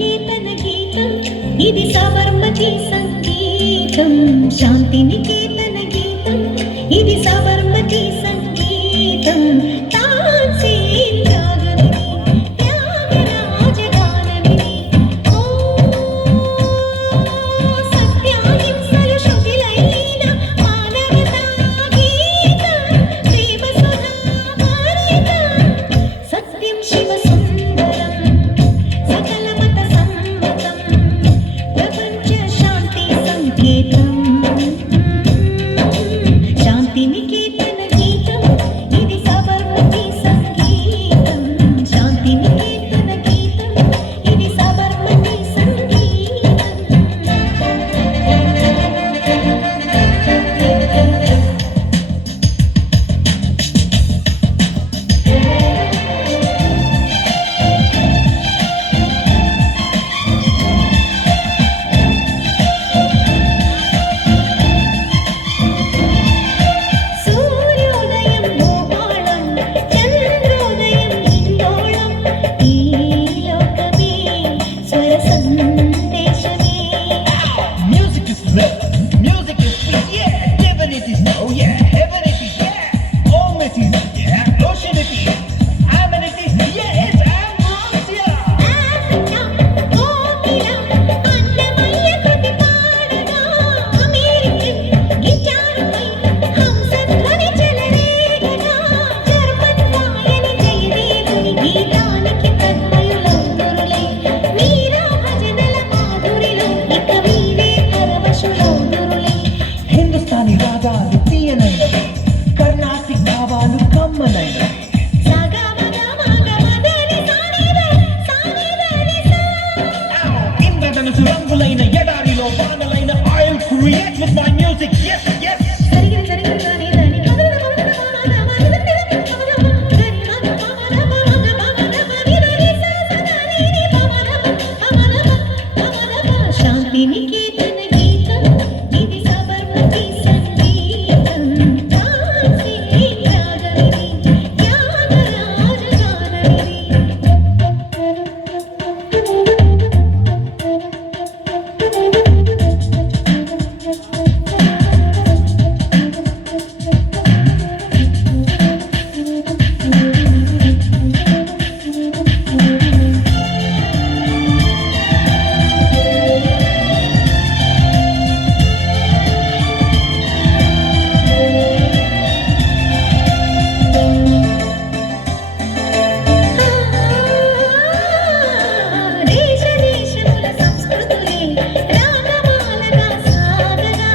నికేతన గీతం ఇది సబర్మతి సంగీతం శాంతి నికేతన గీతం ఇది సబర్మతి సంగీతం తాన్సేన్ రాగమిది త్యాగరాజ గానమిది ఓ సత్యాహింసలు శుభిలైన మానవతా గీతం ప్రేమ సుధా భరితం సత్యం శివ సుందరం సకల మత సమ్మతం ప్రపంచ శాంతి సంకేతం శాంతి నికేతన గీతం ఇది సబర్మతి సంగీతం శాంతి నికేతన గీతం ఇది సబర్మతి సంగీతం సూర్యోదయం భూపాళం చంద్రోదయం ఇందోళం ఈ లోకమే స్వర సందేశమే Music is love, music is free, yeah. Divinity is no, yeah. Heaven it is, yeah. Home it is, yeah. Ocean it is, Amen it is, yeah. It's ambrosia. ఆసన కోకిల అన్నమయ్య కృతి పాడగా అమెరికన్ గిటారుపై హంసధ్వని చెలరేగగా జర్మన్ వాయని జయదేవుని గీతానికి తన్మయులౌదురులై వీరా భజనల మాధురిలో ఇక వీరే పరవశులౌదురులై హిందుస్థానీ రాగాలు తీయనైనవి, కర్ణాటిక్ భావాలు కమ్మనైనవి. ఇంద్రధనుసు రంగులైన ఎడారిలో వానలైన I'll create with my music, yes, yes. శాంతి నికేతన గీతం ఇది సబర్మతి సంగీతం తాన్సేన్ రాగమిది త్యాగరాజ గానమిది దేశ దేశముల సంస్కృతులే రాగమాలగా సాగగా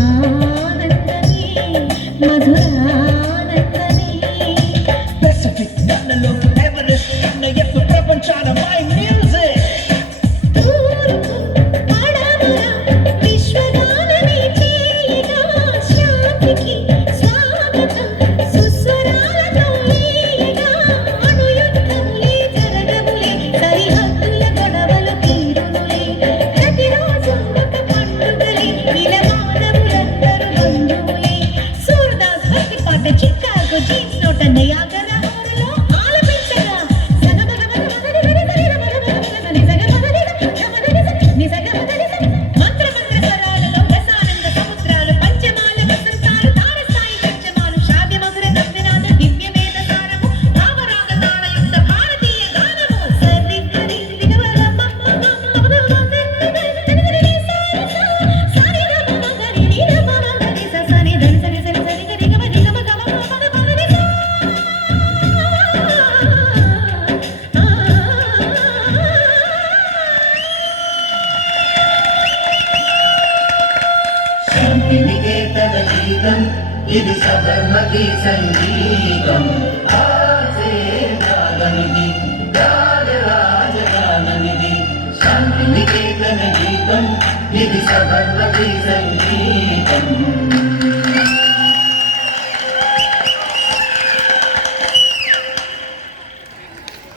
ఆనందమే మధురానందమే Pacific నన్నలో ఎవరెస్ట్ కన్నయ్యకు ప్రపంచాన my music. తూర్పు పడమర విశ్వగానమే చేయగా శాంతికి స్వాగతం సుస్వరాలతో లేయగా అణుయుద్ధములే జరగములే సరిహద్దుల గొడవలు తీరునులే ప్రతిరోజు ఒక పండుగలే ఇలా మానవులందరూ బంధువులే సూర్దాస్ భక్తి పాట చికాగో జీన్స్ నోట నయాగరా హోరులో ఆలపించగా మంత్ర స్వరాలలో రసానంద సముద్రాలు పంచమాల వసంతాలు తారస్థాయి పంచమాలు షాద్య మధుర గంధనాద దివ్య వేద సారము భావరాగ తాళయుక్త భారతీయ గానము సరి గరి దిగవర శాంతి నికేతన గీతం ఇది సబర్మతి సంగీతం తాన్సేన్ రాగమిది త్యాగరాజ గానమిది శాంతి నికేతన గీతం ఇది సబర్మతి సంగీతం